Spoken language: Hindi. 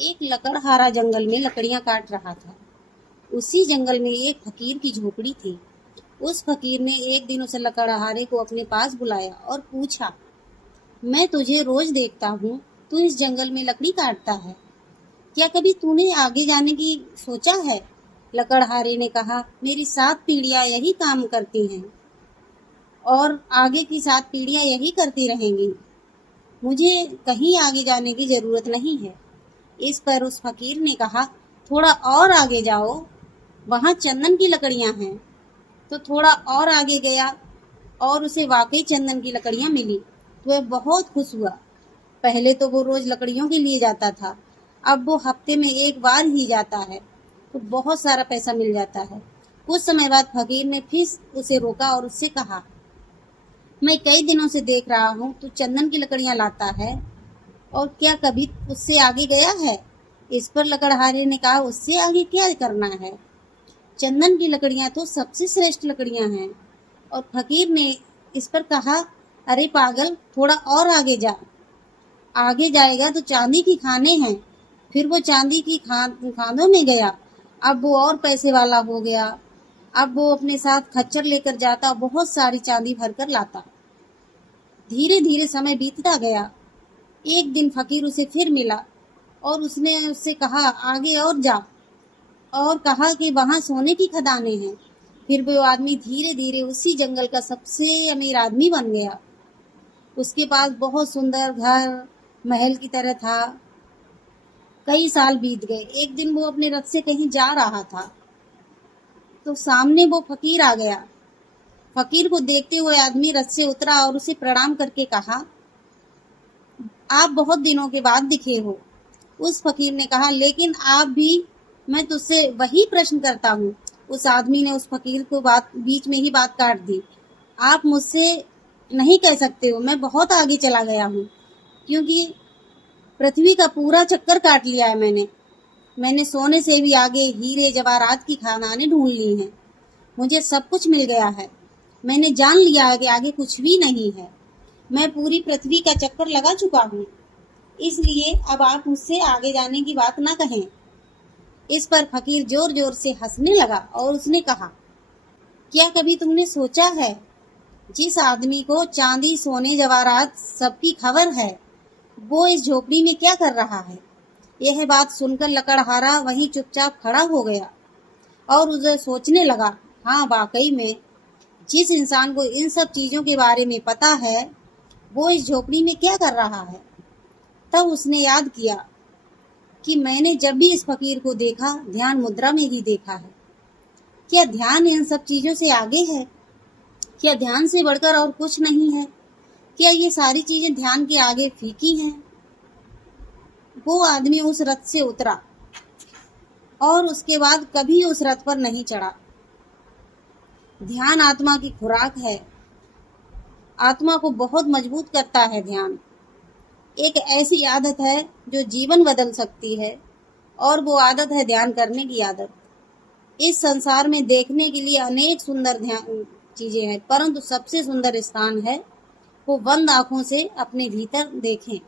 एक लकड़हारा जंगल में लकड़ियां काट रहा था। उसी जंगल में एक फकीर की झोपड़ी थी। उस फकीर ने एक दिन उस लकड़हारे को अपने पास बुलाया और पूछा, मैं तुझे रोज देखता हूँ, तू इस जंगल में लकड़ी काटता है, क्या कभी तूने आगे जाने की सोचा है? लकड़हारे ने कहा, मेरी 7 पीढ़ियां यही काम करती हैं और आगे की 7 पीढ़ियां यही करती रहेंगी। मुझे कहीं आगे जाने की जरूरत नहीं है। इस पर उस फकीर ने कहा, थोड़ा और आगे जाओ, वहां चंदन की लकड़ियां हैं। तो थोड़ा और आगे गया और उसे वाकई चंदन की लकड़ियां मिली। तो वह बहुत खुश हुआ। पहले तो वो रोज लकड़ियों के लिए जाता था, अब वो हफ्ते में एक बार ही जाता है, तो बहुत सारा पैसा मिल जाता है। कुछ समय बाद फकीर ने फिर उसे रोका और उससे कहा, मैं कई दिनों से देख रहा हूँ तू चंदन की लकड़ियां लाता है, और क्या कभी उससे आगे गया है? इस पर लकड़हारे ने कहा, उससे आगे क्या करना है? चंदन की लकड़ियां तो सबसे श्रेष्ठ लकड़ियां हैं। और फकीर ने इस पर कहा, अरे पागल, थोड़ा और आगे जा। आगे जाएगा तो चांदी की खाने हैं। फिर वो चांदी की खानों में गया। अब वो और पैसे वाला हो गया। अब वो अपने साथ खच्चर लेकर जाता, बहुत सारी चांदी भरकर लाता। धीरे धीरे समय बीतता गया। एक दिन फकीर उसे फिर मिला और उसने उससे कहा, आगे और जा, और कहा कि वहां सोने की खदानें हैं। फिर वो आदमी धीरे धीरे उसी जंगल का सबसे अमीर आदमी बन गया। उसके पास बहुत सुंदर घर महल की तरह था। कई साल बीत गए। एक दिन वो अपने रथ से कहीं जा रहा था, तो सामने वो फकीर आ गया। फकीर को देखते हुए आदमी रथ से उतरा और उसे प्रणाम करके कहा, आप बहुत दिनों के बाद दिखे हो। उस फकीर ने कहा, लेकिन आप भी, मैं तुझसे वही प्रश्न करता हूँ। उस आदमी ने उस फकीर को बीच में ही बात काट दी। आप मुझसे नहीं कह सकते हो, मैं बहुत आगे चला गया हूँ, क्योंकि पृथ्वी का पूरा चक्कर काट लिया है मैंने सोने से भी आगे हीरे जवाहरात की खदानें ढूंढ ली हैं। मुझे सब कुछ मिल गया है। मैंने जान लिया है कि आगे कुछ भी नहीं है। मैं पूरी पृथ्वी का चक्कर लगा चुका हूँ, इसलिए अब आप मुझसे आगे जाने की बात ना कहें। इस पर फकीर जोर जोर से हंसने लगा और उसने कहा, क्या कभी तुमने सोचा है, जिस आदमी को चांदी सोने जवाहरात सबकी खबर है, वो इस झोपड़ी में क्या कर रहा है? यह बात सुनकर लकड़हारा वहीं चुपचाप खड़ा हो गया और उसे सोचने लगा, हाँ वाकई में, जिस इंसान को इन सब चीजों के बारे में पता है, वो इस झोपड़ी में क्या कर रहा है। तब उसने याद किया कि मैंने जब भी इस फकीर को देखा, ध्यान मुद्रा में ही देखा है। क्या ध्यान इन सब चीजों से आगे है? क्या ध्यान से बढ़कर और कुछ नहीं है? क्या ये सारी चीजें ध्यान के आगे फीकी हैं? वो आदमी उस रथ से उतरा और उसके बाद कभी उस रथ पर नहीं चढ़ा। ध्यान आत्मा की खुराक है। आत्मा को बहुत मजबूत करता है ध्यान। एक ऐसी आदत है जो जीवन बदल सकती है, और वो आदत है ध्यान करने की आदत। इस संसार में देखने के लिए अनेक सुंदर ध्यान चीजें हैं, परंतु सबसे सुंदर स्थान है वो बंद आंखों से अपने भीतर देखें।